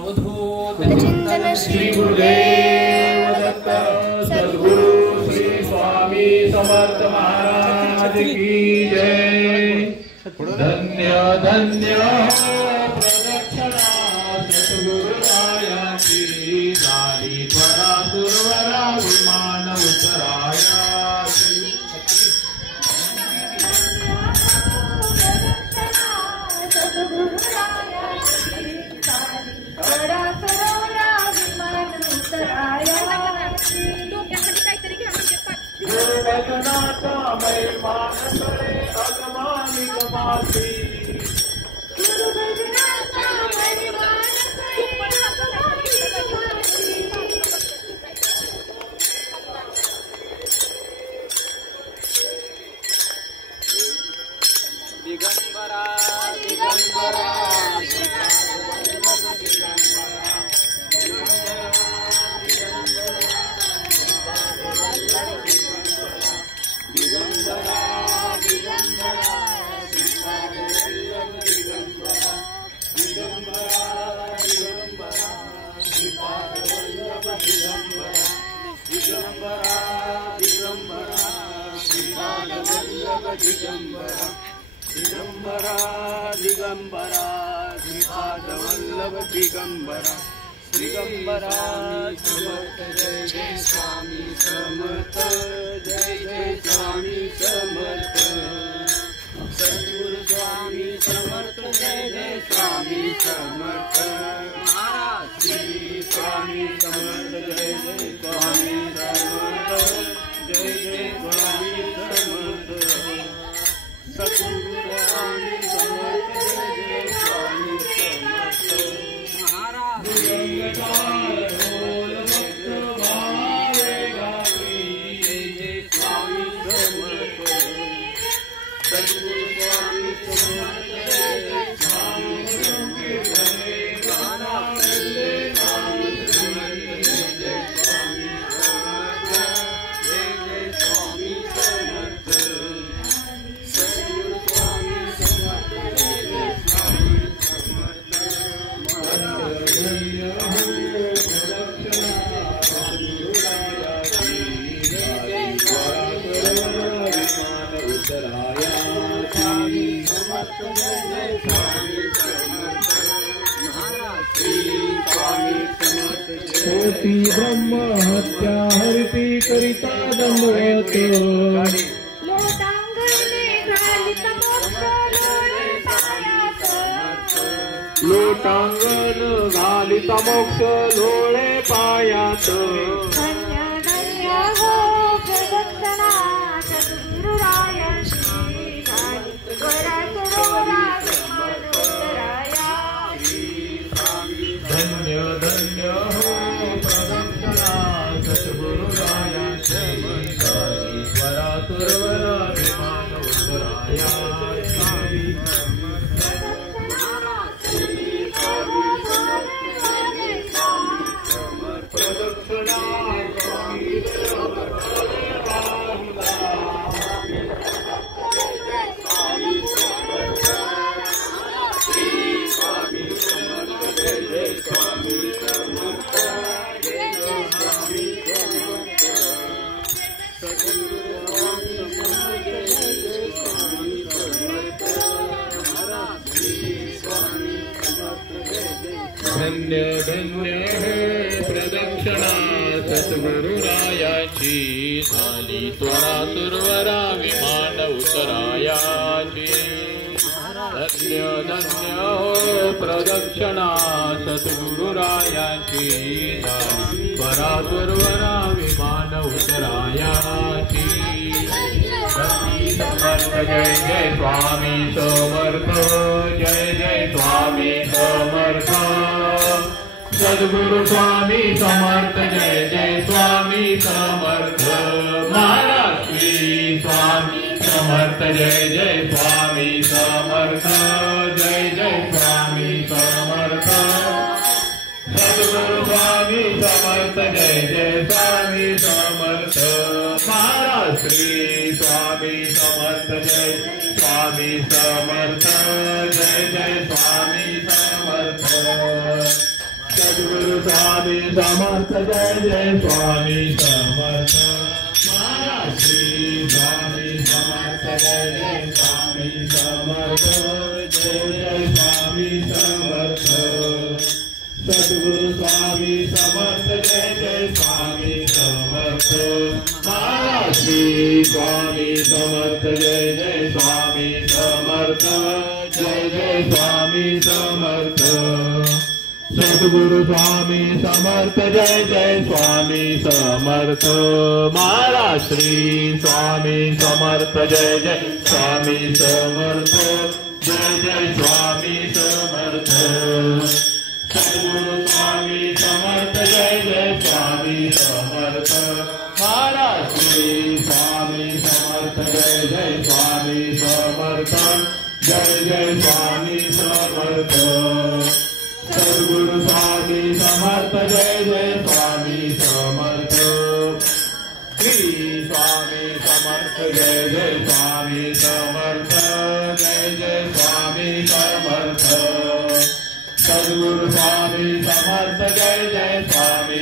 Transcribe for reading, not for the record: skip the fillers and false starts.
अवधूत चिंतन श्री गुरुदेव दत्त सद्गुरु श्री स्वामी समर्थ महाराज की जय। धन्य धन्य प्रदक्षिणा सद्गुरुरायाची झाली त्वरा दुर्वरा विमान उतरायाची। गुरुवचनाचा महिमान करे अगमानिक मासी। गुरुवचनाचा महिमान करे अगमानिक मासी। दिगंबरा दिगंबरा दिगंबरा दिगंबरा श्रीपाद वल्लभ दिगंबरा दिगंबरा समर्थ जय जय स्वामी समर्थ जय जय स्वामी समर्थ सद्गुरु स्वामी समर्थ जय जय स्वामी समर्थ महाराज श्री स्वामी समर्थ जय जय स्वामी समर्थ जय जय स्वामी समर्थ सद्गुरु स्वामी समर्थ जय जय स्वामी समर्थ महाराज ढोल भक्त भावे गावी जय जय स्वामी समर्थ सद्गुरु स्वामी समर्थ जय जय स्वामी समर्थ गाना वंदे स्वामी समर्थ जय जय स्वामी समर्थ जय जय स्वामी समर्थ सद्गुरु स्वामी समर्थ जय जय स्वामी समर्थ होती ब्रह्म हत्या हरिती करिता दंडवत लोटांगण घालिता मोक्ष लोळे पायात। धन्य धन्य हो प्रदक्षिणा सद्गुरुरायाची झाली त्वरा दुर्वरा विमान उतरायाची। धन्य धन्य हो प्रदक्षिणा सद्गुरुरायाची झाली त्वरा दुर्वरा विमान उतरायाची। धन्य धन्य हे प्रदक्षिणा सद्गुरुरायाची झाली त्वरा सुरवरा विमान उतरायाची। धन्य धन्य हो प्रदक्षिणा सद्गुरुरायाची झाली त्वरा सुरवरा विमान उतरायाची। समर्थ जय जय स्वामी समर्थ जय जय स्वामी समर्थ सद्गुरु स्वामी समर्थ जय जय स्वामी समर्थ महाराज श्री स्वामी समर्थ जय जय स्वामी समर्थ जय जय स्वामी समर्थ सद्गुरु स्वामी समर्थ जय जय स्वामी समर्थ महाराज श्री स्वामी समर्थ जय स्वामी समर्थ जय जय स्वामी समर्थ स्वामी समर्थ जय जय स्वामी समर्थ महाराज श्री स्वामी समर्थ जय जय स्वामी समर्थ जय जय स्वामी समर्थ सद्गुरु स्वामी समर्थ जय जय स्वामी समर्थ महाराज श्री स्वामी समर्थ जय जय स्वामी समर्थ जय जय स्वामी समर्थ सद्गुरु स्वामी समर्थ जय जय स्वामी समर्थ महाराज श्री स्वामी समर्थ जय जय स्वामी समर्थ जय जय स्वामी समर्थ सद्गुरु स्वामी समर्थ जय जय स्वामी समर्थ महाराज श्री स्वामी समर्थ जय जय स्वामी समर्थ जय जय स्वामी समर्थ सद्गुरु स्वामी समर्थ जय जय स्वामी समर्थ श्री स्वामी समर्थ जय जय स्वामी समर्थ जय जय स्वामी समर्थ सद्गुरु स्वामी समर्थ जय जय स्वामी